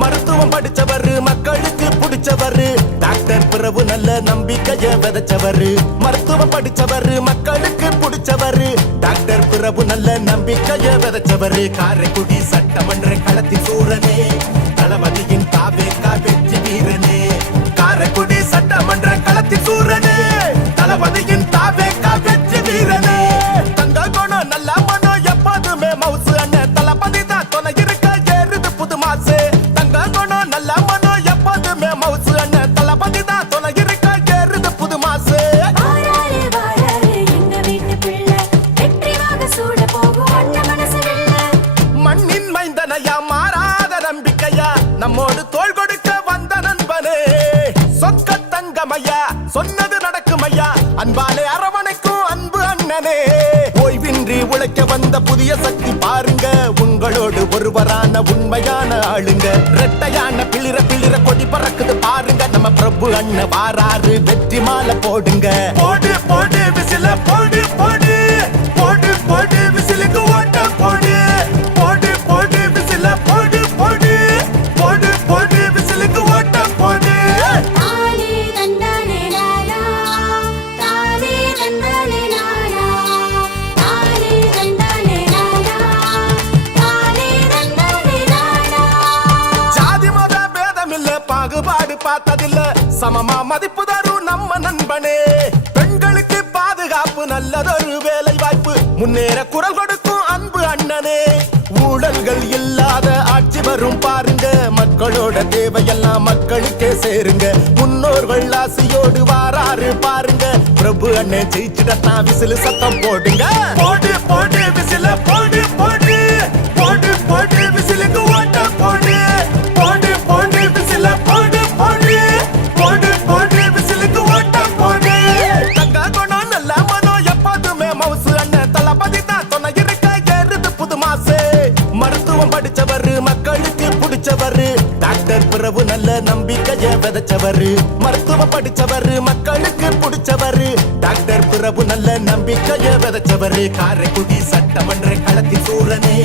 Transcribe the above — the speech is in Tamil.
மருத்துவம் படிச்சவரு மக்களுக்கு பிடிச்சவரு டாக்டர் பிரபு நல்ல நம்பிக்கைய விதைச்சவரு மருத்துவம் படிச்சவரு மக்களுக்கு பிடிச்சவரு டாக்டர் பிரபு நல்ல நம்பிக்கைய விதைச்சவரு காரைக்குடி சட்டமன்ற களத்தின் சூரனே தளபதியின் தாவேகா வெற்றி வீரனே காரைக்குடி சட்டமன்ற களத்தின் சூரனே தளபதியின் தாவேகா வெற்றி வீரனே தங்க குணம் நல்ல மனம் எப்போதுமே மவுசு அண்ணன் தளபதி தான் துணை இருக்க ஏறுது புது மாசு தங்க குணம் நல்ல மனம் எப்போதுமே மவுசு அண்ணன் தளபதி தான் துணை இருக்க ஏறுது புது மாசு மண்ணின் மைந்தனையா மாறாத நம்பிக்கையா நம்மோடு தோள் கொடுக்க வந்த நண்பனே சொக்க தங்கமையா சொன்னது நடக்குமையா அன்பாலே அரவணைக்கும் அன்பு அண்ணனே ஓய்வின்றி உழைக்க வந்த புதிய சக்தி பாருங்க உங்களோடு ஒருவரான உண்மையான ஆளுங்க ரெட்டையான பிளிர கொடி பறக்குது பாருங்க நம்ம பிரபு அண்ணன் வாராரு வெற்றி மாலை போடுங்க போடு போடு விசில போடு போடு போடு போடு விசிலுக்கு ஓட்ட போடு போடு போடு விசில போடு போடு போடு போடு விசிலுக்கு ஓட்ட போடு ஜாதி மத பேதம் இல்ல பாகுபாடு பார்த்ததில்ல சமமா மதிப்பு தரும் நம்ம நண்பனே பெண்களுக்கு பாதுகாப்பு நல்லதொரு வேலை வாய்ப்பு முன்னேற குரல் கொடுக்கும் அன்பு அண்ணனே ஊழல்கள் இல்லாத ஆட்சி வரும் பாருங்க மக்களோட தேவையெல்லாம் மக்களுக்கே சேருங்க முன்னோர்கள் ஆசையோடு வாராரு பாருங்க பிரபு அண்ணன் ஜெயிச்சிடத்தான் விசிலு சத்தம் போடுங்க போடு போடு விசில போடு போடு போடு போடு விசிலுக்கு ஓட்ட போடு போடு போடு விசில போடு போடு போடு போடு விசிலுக்கு ஓட்ட போடு தங்க குணம் நல்ல மனம் எப்போதுமே மவுசு அண்ணன் தளபதி தான் துணை இருக்க ஏறுது புது மாசு மருத்துவம் படிச்சவரு மக்களுக்கு பிடிச்சவரு டாக்டர் பிரபு நல்ல நம்பிக்கைய விதைச்சவரு மருத்துவம் படிச்சவரு மக்களுக்கு பிடிச்சவரு டாக்டர் பிரபு நல்ல நம்பிக்கைய விதைச்சவரு காரைக்குடி சட்டமன்ற களத்தின் சூரனே